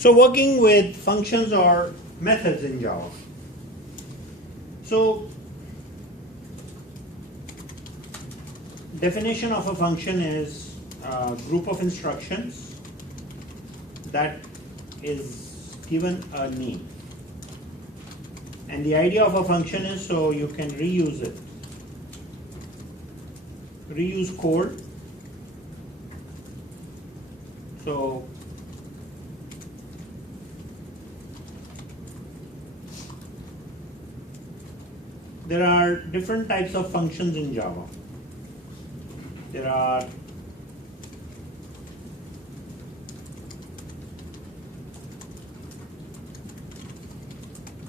So working with functions or methods in Java. So definition of a function is a group of instructions that is given a name. And the idea of a function is so you can reuse it. Reuse code. So there are different types of functions in Java. There are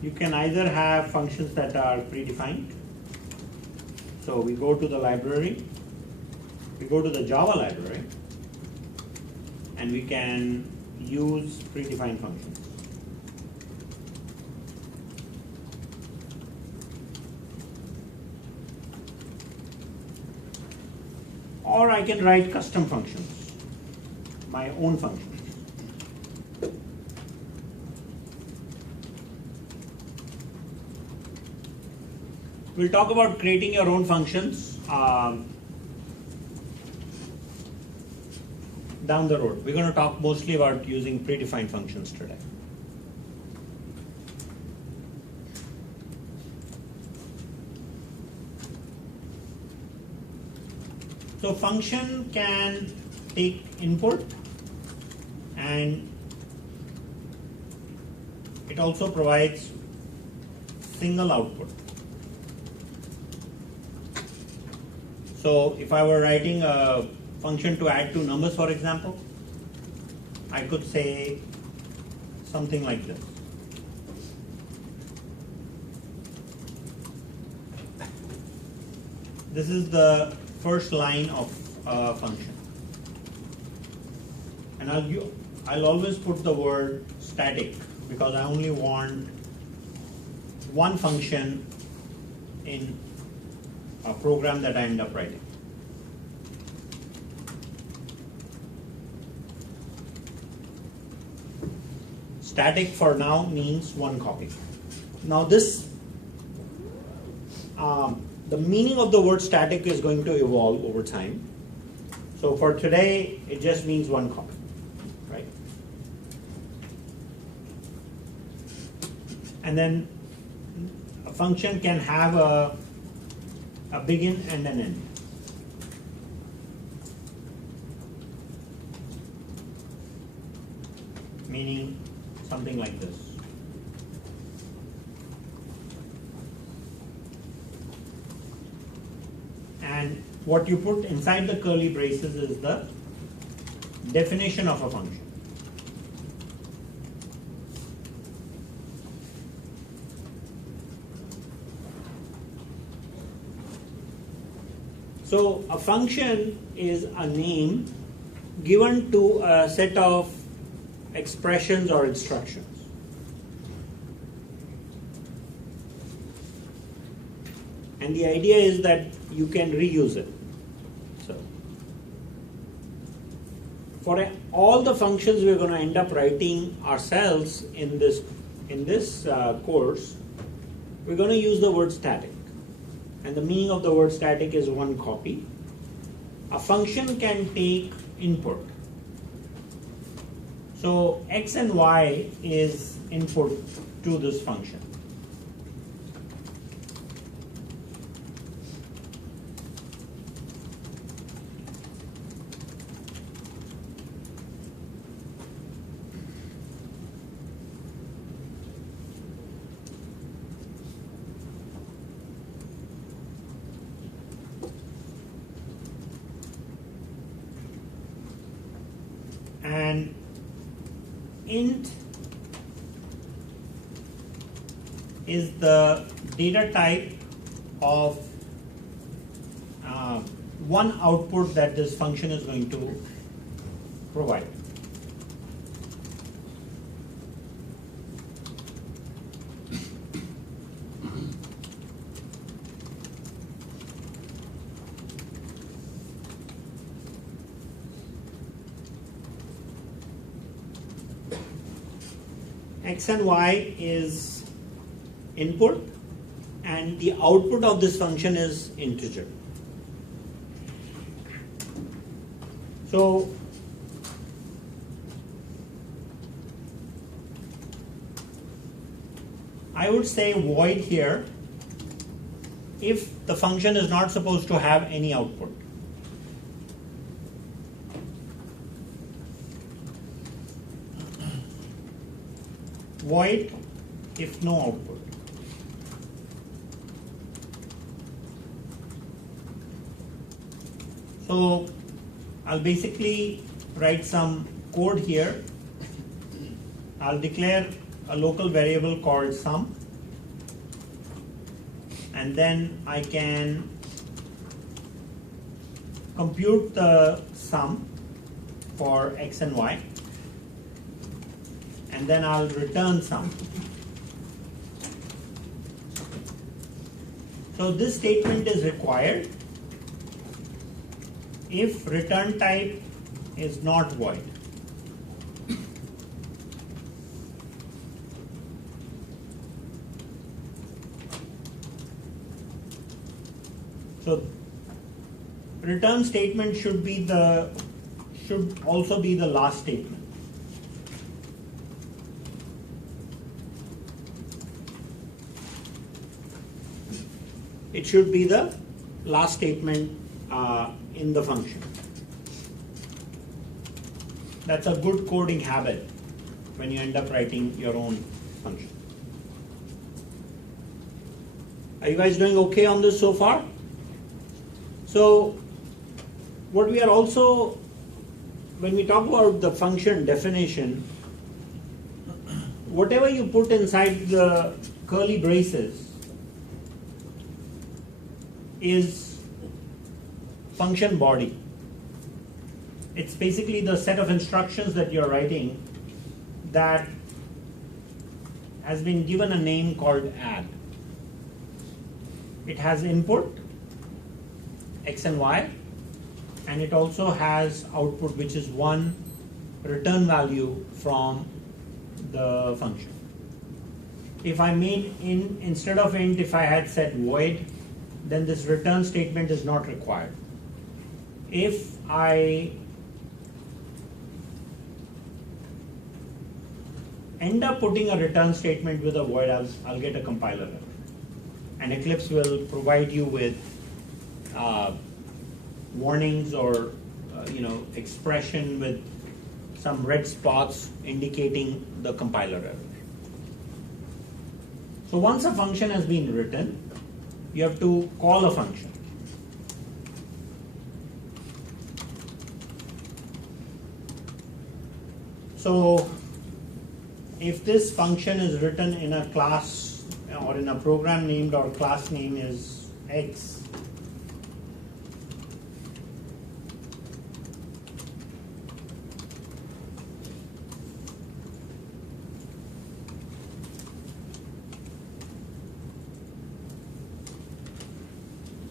you can either have functions that are predefined. So we go to the library, we go to the Java library, and we can use predefined functions. Or I can write custom functions, my own functions. We'll talk about creating your own functions down the road. We're going to talk mostly about using predefined functions today. So function can take input and it also provides single output. So if I were writing a function to add two numbers, for example, I could say something like this. This is the first line of a function. And I'll always put the word static because I only want one function in a program that I end up writing. Static for now means one copy. Now this, the meaning of the word static is going to evolve over time. So for today, it just means one copy, right? And then a function can have a begin and an end. Meaning something like this. And what you put inside the curly braces is the definition of a function. So a function is a name given to a set of expressions or instructions. And the idea is that you can reuse it. So for all the functions we're going to end up writing ourselves in this course, we're going to use the word static. And the meaning of the word static is one copy. A function can take input. So x and y is input to this function. And int is the data type of one output that this function is going to provide. X and Y is input, and the output of this function is integer. So I would say void here if the function is not supposed to have any output. Void if no output. So I'll basically write some code here. I'll declare a local variable called sum, and then I can compute the sum for X and Y, and then I'll return sum. So this statement is required if return type is not void. So return statement should also be the last statement. It should be the last statement in the function. That's a good coding habit when you end up writing your own function. Are you guys doing okay on this so far? So what we are also, when we talk about the function definition, whatever you put inside the curly braces is function body. It's basically the set of instructions that you're writing that has been given a name called add. It has input, X and Y, and it also has output, which is one return value from the function. If I made instead of int, if I had said void, then this return statement is not required. If I end up putting a return statement with a void, I'll get a compiler error. And Eclipse will provide you with warnings or expression with some red spots indicating the compiler error. So once a function has been written, you have to call a function. So if this function is written in a class or in a program named or class name is X,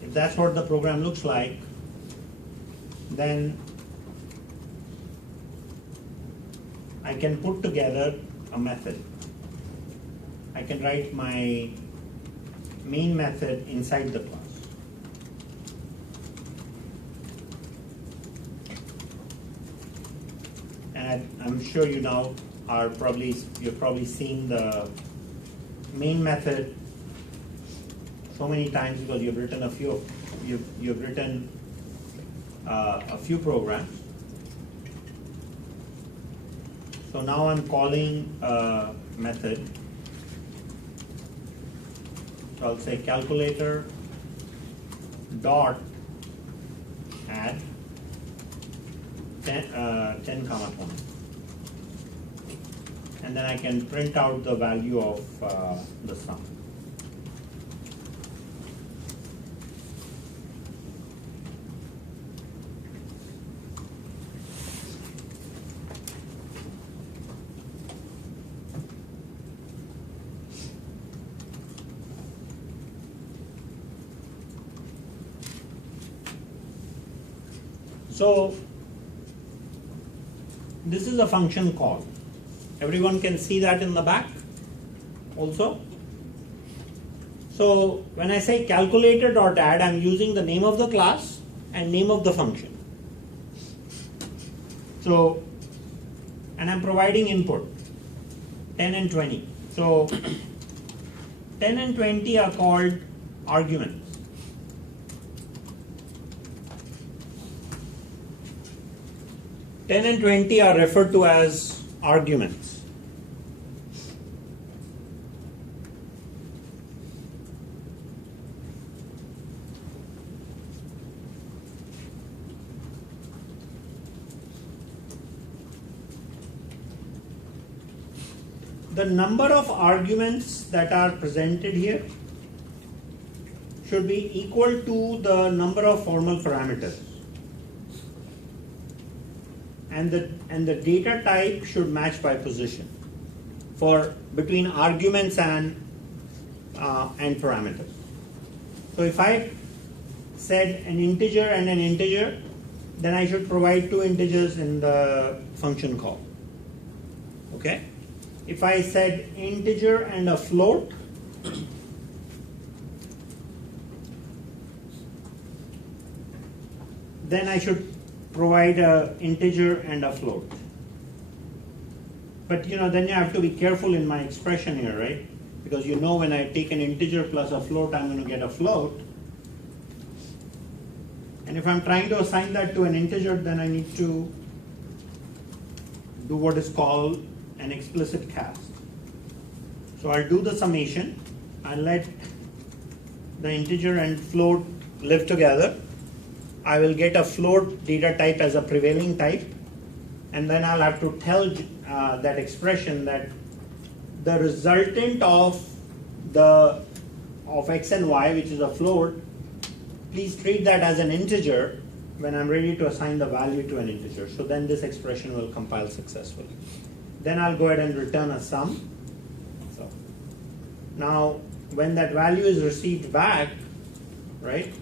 if that's what the program looks like, then I can put together a method. I can write my main method inside the class. And I'm sure you now you've probably seen the main method so many times because you've written a few programs. So now I'm calling a method. So I'll say calculator dot add 10, 20, and then I can print out the value of the sum. So this is a function call. Everyone can see that in the back also. So when I say calculator.add, I'm using the name of the class and name of the function. So, and I'm providing input 10 and 20. So 10 and 20 are called arguments. Ten and 20 are referred to as arguments. The number of arguments that are presented here should be equal to the number of formal parameters. And the data type should match by position for between arguments and parameters. So if I said an integer and an integer, then I should provide two integers in the function call. Okay? If I said integer and a float, then I should provide an integer and a float. But then you have to be careful in my expression here, right? Because when I take an integer plus a float, I'm going to get a float. And if I'm trying to assign that to an integer, then I need to do what is called an explicit cast. So I'll do the summation. I'll let the integer and float live together. I will get a float data type as a prevailing type, and then I'll have to tell that expression that the resultant of x and y, which is a float, please treat that as an integer when I'm ready to assign the value to an integer. So then this expression will compile successfully. Then I'll go ahead and return a sum. So now when that value is received back, right?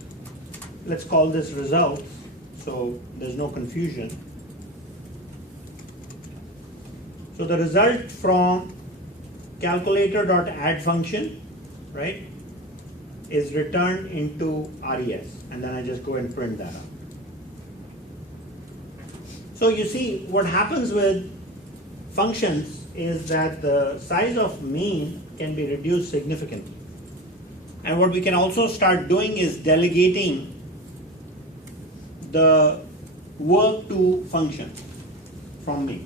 Let's call this results, so there's no confusion. So the result from calculator.add function, right, is returned into res, and then I just go and print that out. So you see, what happens with functions is that the size of main can be reduced significantly. And what we can also start doing is delegating the work to functions from main.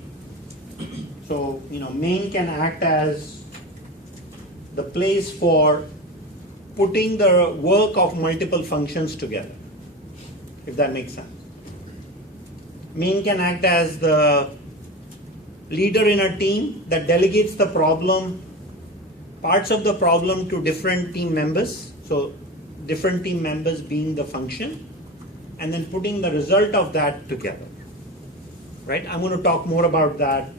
So main can act as the place for putting the work of multiple functions together, if that makes sense. Main can act as the leader in a team that delegates the problem, parts of the problem, to different team members. So different team members being the function, and then putting the result of that together, right? I'm going to talk more about that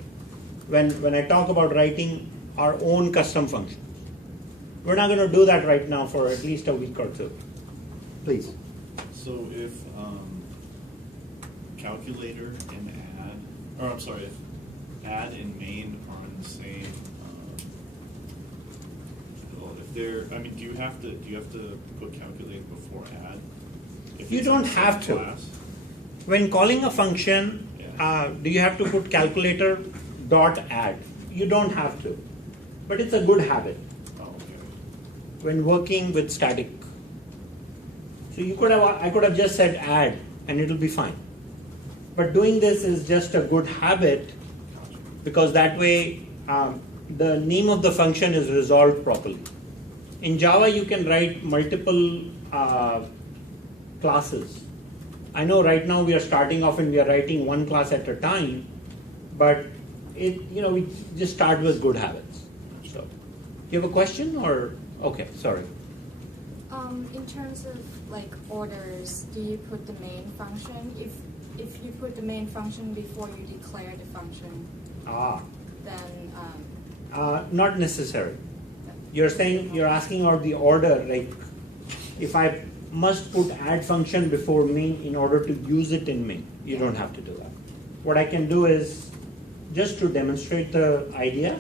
when I talk about writing our own custom functions. We're not going to do that right now for at least a week or two. Please. So if calculator and if add and main are in the same, if they're, do you have to put calculate before add? If You don't have to. Class? When calling a function, do you have to put calculator dot add? You don't have to, but it's a good habit when working with static. So I could have just said add and it'll be fine. But doing this is just a good habit, because that way the name of the function is resolved properly. In Java, you can write multiple classes. I know right now we are starting off and we are writing one class at a time, but we just start with good habits. So, you have a question or? Okay, sorry. In terms of orders, do you put the main function? If you put the main function before you declare the function, then not necessary. You're asking about the order, if I must put add function before main in order to use it in main. You don't have to do that. What I can do is just to demonstrate the idea,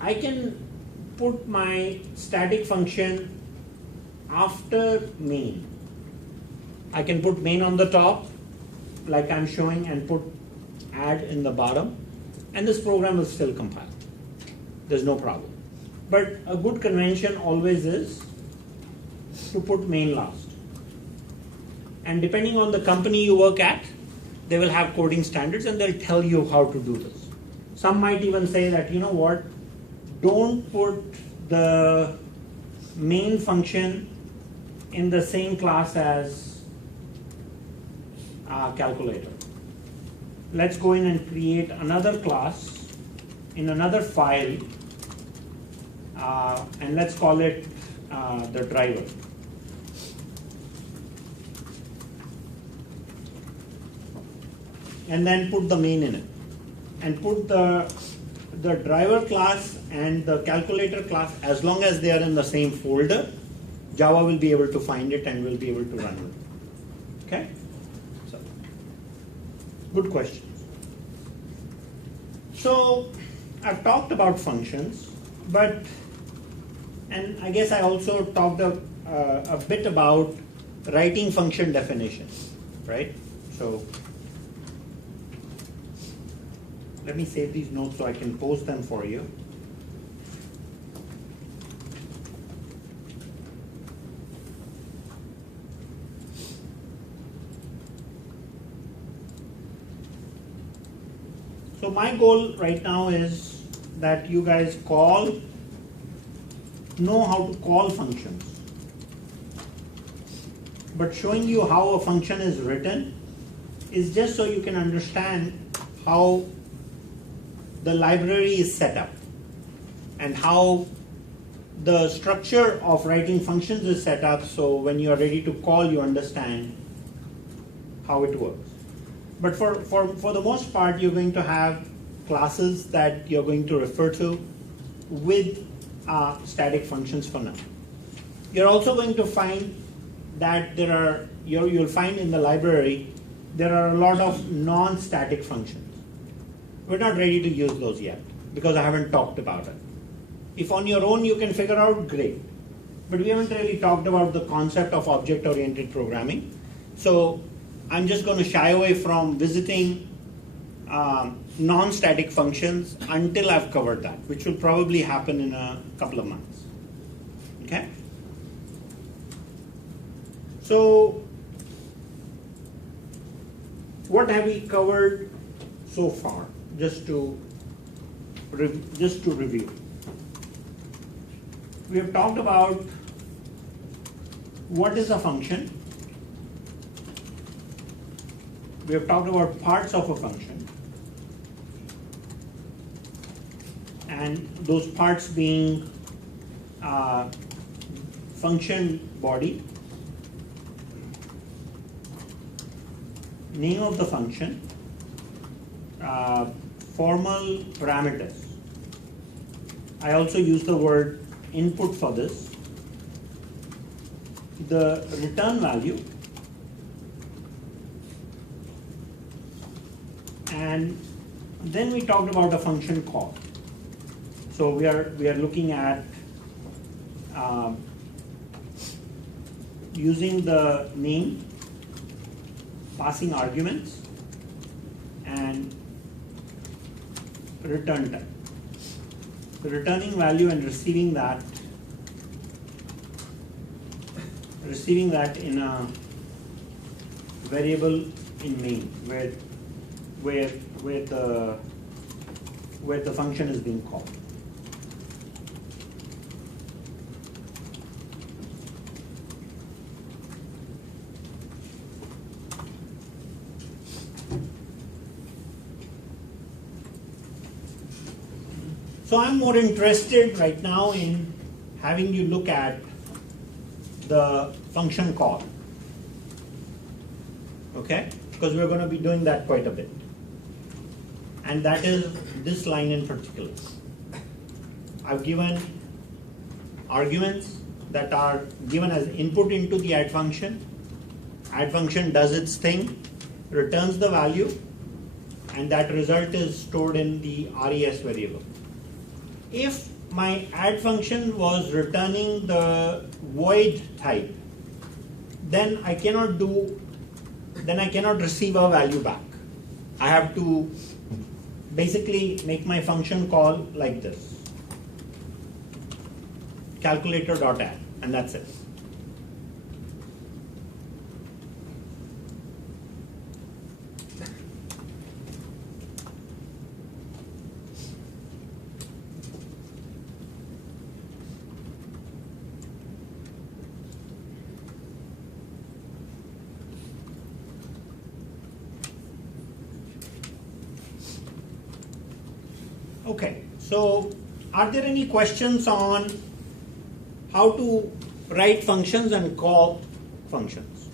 I can put my static function after main. I can put main on the top, like I'm showing, and put add in the bottom, and this program will still compile. There's no problem. But a good convention always is to put main last. And depending on the company you work at, they will have coding standards and they'll tell you how to do this. Some might even say that, you know what, don't put the main function in the same class as calculator. Let's go in and create another class in another file, and let's call it the driver. And then put the main in it, and put the driver class and the calculator class, as long as they are in the same folder, Java will be able to find it and will be able to run it. Okay? So, good question. So, I've talked about functions, and I guess I also talked a bit about writing function definitions, right? So, let me save these notes so I can post them for you. So my goal right now is that you guys know how to call functions. But showing you how a function is written is just so you can understand how the library is set up and how the structure of writing functions is set up, so when you are ready to call, you understand how it works. But for the most part, you're going to have classes that you're going to refer to with static functions for now. You're also going to find that you'll find in the library there are a lot of non-static functions. We're not ready to use those yet because I haven't talked about it. If on your own you can figure out, great. But we haven't really talked about the concept of object-oriented programming. So I'm just going to shy away from visiting non-static functions until I've covered that, which will probably happen in a couple of months. Okay? So what have we covered so far? Just to review. We have talked about what is a function. We have talked about parts of a function, and those parts being function body, name of the function, formal parameters. I also use the word input for this. The return value, and then we talked about a function call. So we are looking at using the name, passing arguments, and return type. The returning value and receiving that in a variable in main where the function is being called. So I'm more interested right now in having you look at the function call, okay? Because we're going to be doing that quite a bit. And that is this line in particular. I've given arguments that are given as input into the add function. Add function does its thing, returns the value, and that result is stored in the res variable. If my add function was returning the void type, then I cannot receive a value back. I have to basically make my function call like this, calculator.add, and that's it. Okay, so are there any questions on how to write functions and call functions?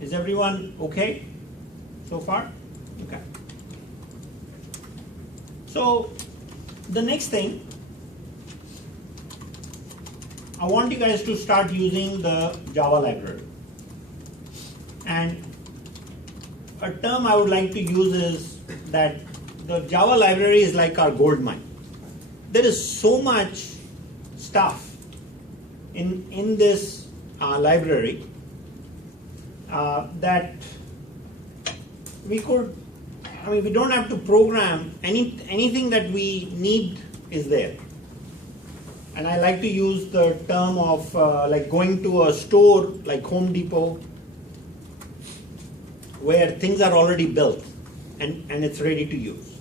Is everyone okay so far? Okay. So the next thing, I want you guys to start using the Java library. And a term I would like to use is that the Java library is like our gold mine. There is so much stuff in this library that we don't have to program anything that we need is there. And I like to use the term of like going to a store like Home Depot, where things are already built and it's ready to use.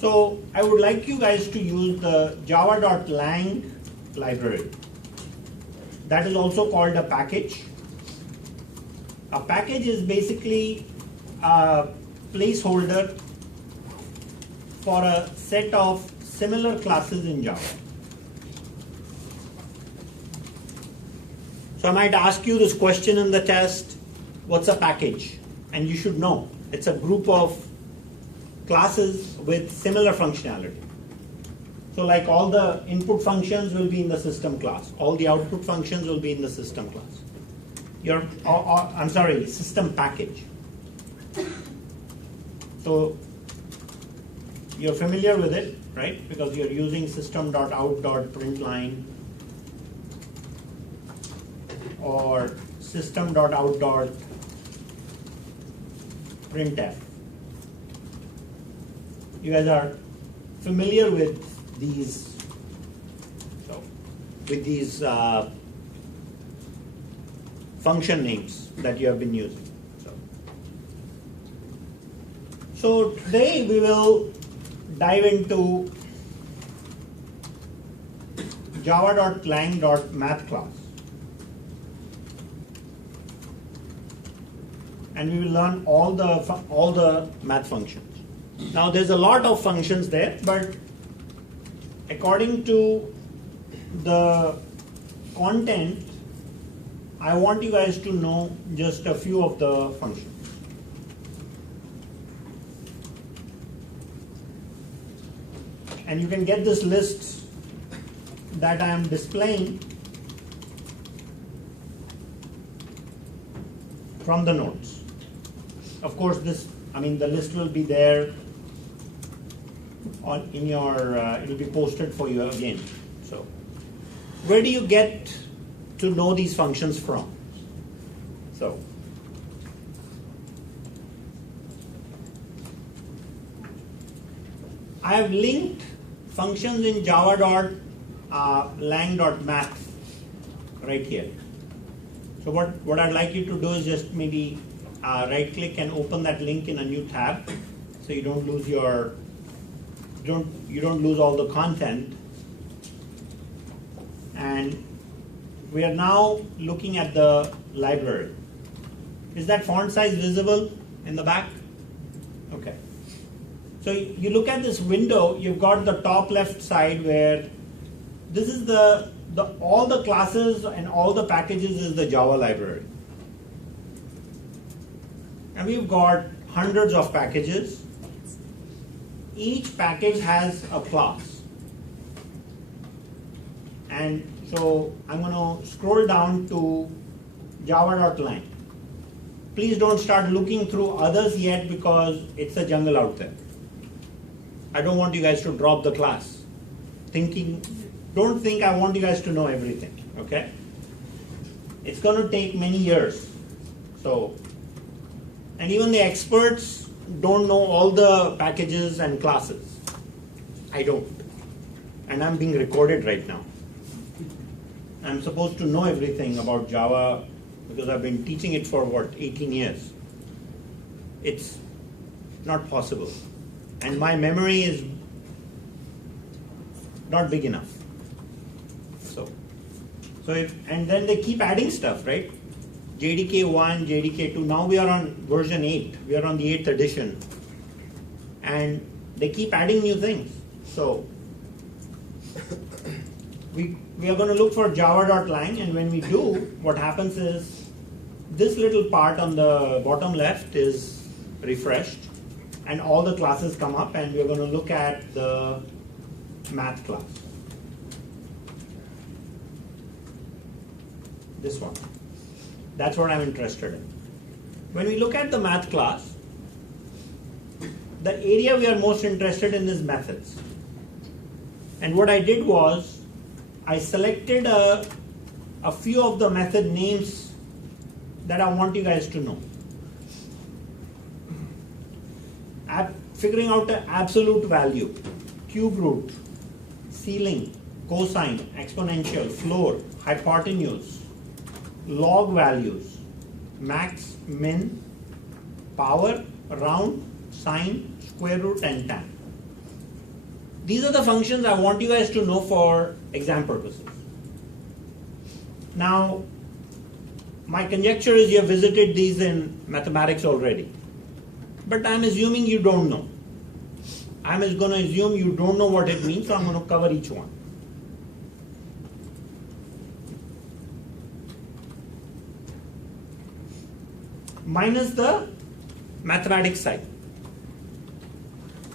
So I would like you guys to use the java.lang library. That is also called a package. A package is basically a placeholder for a set of similar classes in Java. So I might ask you this question in the test. What's a package? And you should know. It's a group of classes with similar functionality. So like all the input functions will be in the system class. All the output functions will be in the system class. System package. So you're familiar with it, right? Because you're using system.out.println or system.out.printf. You guys are familiar with these, function names that you have been using. So today we will dive into java.lang.math class. And we will learn all the math functions. Now there's a lot of functions there, but according to the content, I want you guys to know just a few of the functions. And you can get this list that I am displaying from the notes. Of course, the list will be there in your, it will be posted for you again. So, where do you get to know these functions from? So, I have linked functions in java.lang.math right here. So what I'd like you to do is just maybe right click and open that link in a new tab, so you don't lose all the content. And we are now looking at the library. Is that font size visible in the back? Okay. So you look at this window, you've got the top left side where this is all the classes and all the packages is the Java library. And we've got hundreds of packages. Each package has a class. And so I'm going to scroll down to java.lang. Please don't start looking through others yet because it's a jungle out there. I don't want you guys to drop the class. Don't think I want you guys to know everything, okay? It's going to take many years. So, and even the experts don't know all the packages and classes. I don't. And I'm being recorded right now. I'm supposed to know everything about Java because I've been teaching it for 18 years. It's not possible. And my memory is not big enough. And then they keep adding stuff, right? JDK 1, JDK 2, now we are on version 8. We are on the 8th edition. And they keep adding new things. So we are going to look for java.lang, and when we do, what happens is this little part on the bottom left is refreshed, and all the classes come up, and we're going to look at the math class. This one. That's what I'm interested in. When we look at the math class, the area we are most interested in is methods. And what I did was, I selected a few of the method names that I want you guys to know. Figuring out the absolute value, cube root, ceiling, cosine, exponential, floor, hypotenuse, log values, max, min, power, round, sine, square root, and tan. These are the functions I want you guys to know for exam purposes. Now, my conjecture is you have visited these in mathematics already. But I'm assuming you don't know. I'm just going to assume you don't know what it means, so I'm going to cover each one. Minus the mathematics side.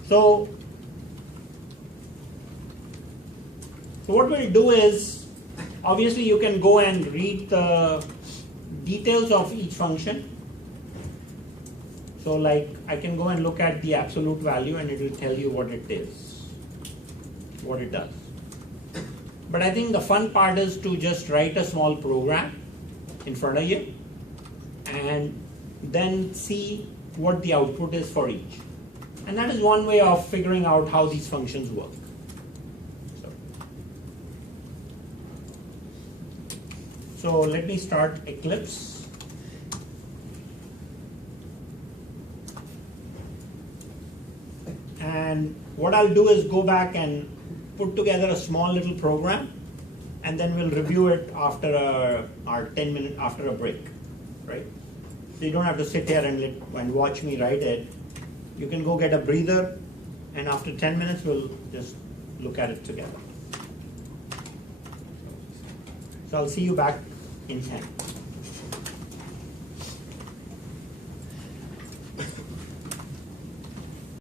So what we'll do is, obviously you can go and read the details of each function. So like I can go and look at the absolute value and it will tell you what it is, what it does. But I think the fun part is to just write a small program in front of you and then see what the output is for each. And that is one way of figuring out how these functions work. So let me start Eclipse. And what I'll do is go back and put together a small little program, and then we'll review it after our 10-minute after a break, right? So you don't have to sit here and watch me write it. You can go get a breather, and after 10 minutes we'll just look at it together. So I'll see you back in 10.